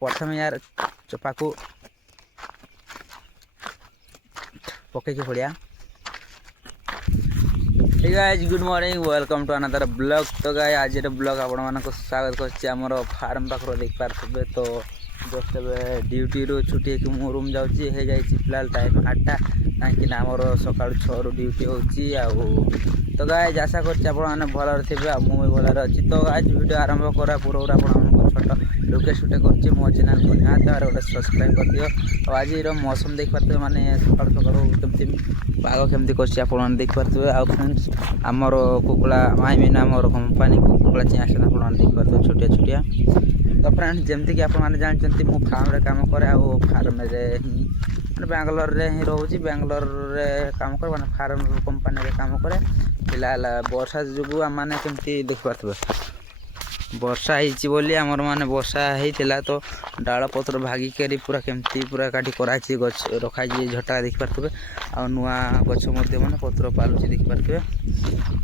प्रथम यार चोपा को पकई पड़िया। Guys good morning welcome to another blog. तो गाइज आज ब्लॉग आपण मानक स्वागत कर फार्म पाखर देख पारे। तो जस्ट ड्यूटी रू छुट्टी मो रूम जाऊँगी फिलहाल टाइम 8टा कहीं आमर सका 6 रू ड्यूटी हो। तो गाइज आशा कर भल थे मुझे भल अच्छी। तो आज वीडियो आरंभ करा पूर्व आप छोट लुके सुटे कर मो चैनल को निहत गोटे सब्सक्राइब कर दियो। और आज मौसम देख पारे माने सका कमी पाग केमती कर देख पारे। आ फ्रेंड्स आमर कुकुड़ा आई मीन आमर कंपानी कुकुड़ा चिंह आप देख पारे छोटिया छोटिया। तो फ्रेंड्स जमती कि आपने जानते मु फार्म काम करे फार्म मैंने बेंगलोर रे ही रोची बेंगलोर रे काम कर माने फार्म कंपानी रे काम करे। फिलहाल वर्षा जो आम मैंने केमती देख पारे वर्षा होली आमर माने वर्षा होता तो डाल पत्र भागिक पूरा केमती पूरा काटी कराई गछ रखाई झटा देख पारे। आ नुआ गछ मैंने पत्र पालुची देख पारे।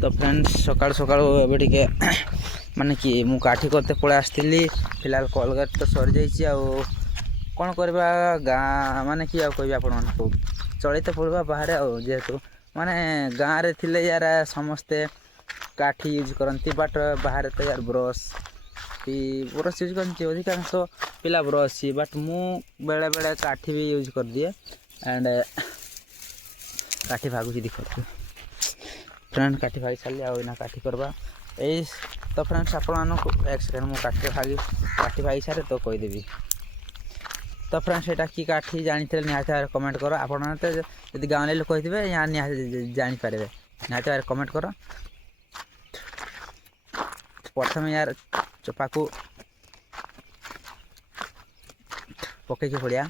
तो फ्रेंड्स सकाल सकाल एबे माने कि मु काठी करते पड़े आसती। फिलहाल कलगेट तो सरी जाइए कौन करवा गाँ माने कि कह आप चलते तो पड़ा बाहर जेहेतु माने गाँव रे थिले यार समस्ते काठी यूज करती बट बाहर तो यार ब्रश यूज करती अधिकांश पिला ब्रश बट मु बेले बेले काठी भी यूज कर दिए एंड काठी भागुची देख फ्रेंड काठी भागी सारी आना काठी करवा यही। तो फ्रेंड्स आपण एक सेकेंड मु काठी भागी सारे तो कहीदेवी। तो फ्रेंड्स यहाँ कि काठी जानी निहत कमेंट कर आप गाँव लोक होते यहाँ जापारे निहत कमेंट कर। प्रथम यार चोपा को पकई पड़िया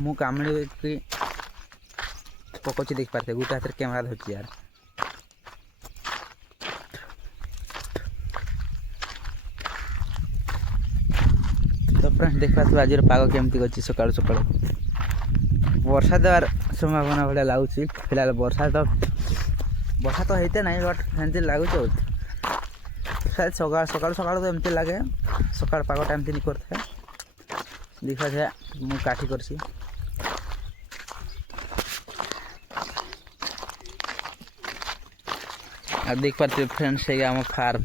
मु कामड़ी की पकोची देख पारे गोटे हाथ कैमेरा धरती यार। तो फ्रेंड्स देख पारे आज पाग केमती अच्छी सकाल सकाल वर्षा देवार संभावना भाया लगुच। फिलहाल वर्षा तो होते ना बट एमती लगुच शायद सकाल सकाल सकाल तो एमती लगे सकाल पागटा एमती नहीं करता देखा जाए मु काठी करसी। आप देख पारे फ्रेंड्स है आम फार्म।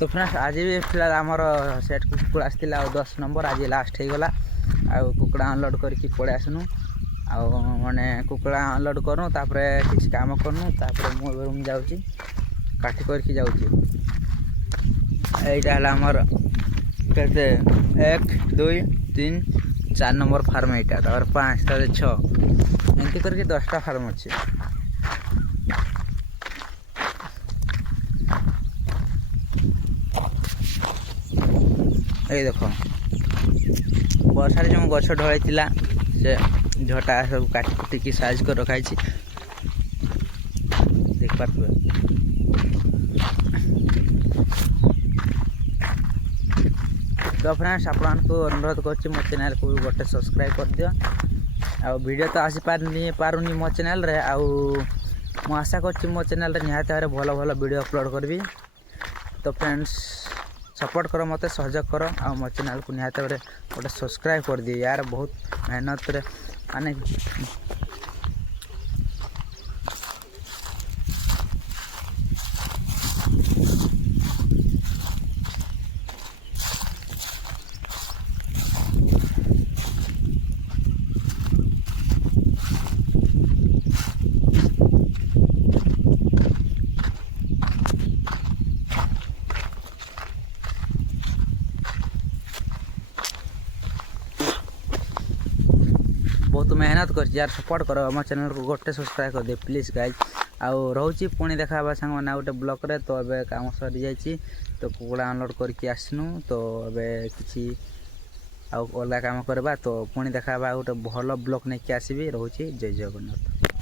तो फ्रेंड्स आज भी फिलहाल आमर सेट कुकुड़ा आसला 10 नंबर आज लास्ट हो गला। आ कुकुड़ा अनलोड करके पड़े आसनु माने कुकुड़ा अनलोड करूँ तापर किसी काम करूँ तापर मो रूम जाऊँगी काठी करके जाऊँगी। यहाँ आमर केते 1 2 3 4 नंबर फार्म यहाँ तापर 5 6 एमती करके 10टा फार्म अच्छे। ये देख वर्षा जो गछ ढलाई से झटा सब काटी साइज कर रखाई देख पारे। तो फ्रेंड्स आपको अनुरोध कर मो चैनल को गोटे सब्सक्राइब कर दियो। आ वीडियो तो आसी पारुनी मो चैनल रे मु आशा कर मो चैनल रे निहत भल भल वीडियो अपलोड करबी। तो फ्रेंड्स सपोर्ट करो मत सहयोग करो आ मो चैनल को निहत गोटे सब्सक्राइब कर दिए यार बहुत मेहनत रे माने बहुत मेहनत कर यार सपोर्ट करो आम चैनल को गोटे सब्सक्राइब कर दे प्लीज गाइज। आउ रोची पुणी देखा सांग मैंने गोटे ब्लॉक रे। तो अबे काम सरी जाइए तो कुकुड़ा अनलोड करके आसनु तो अबे किसी अलग काम करवा तो पुणी देखा गोटे भल ब्लॉक नहीं आसबि रोची। जय जगन्नाथ।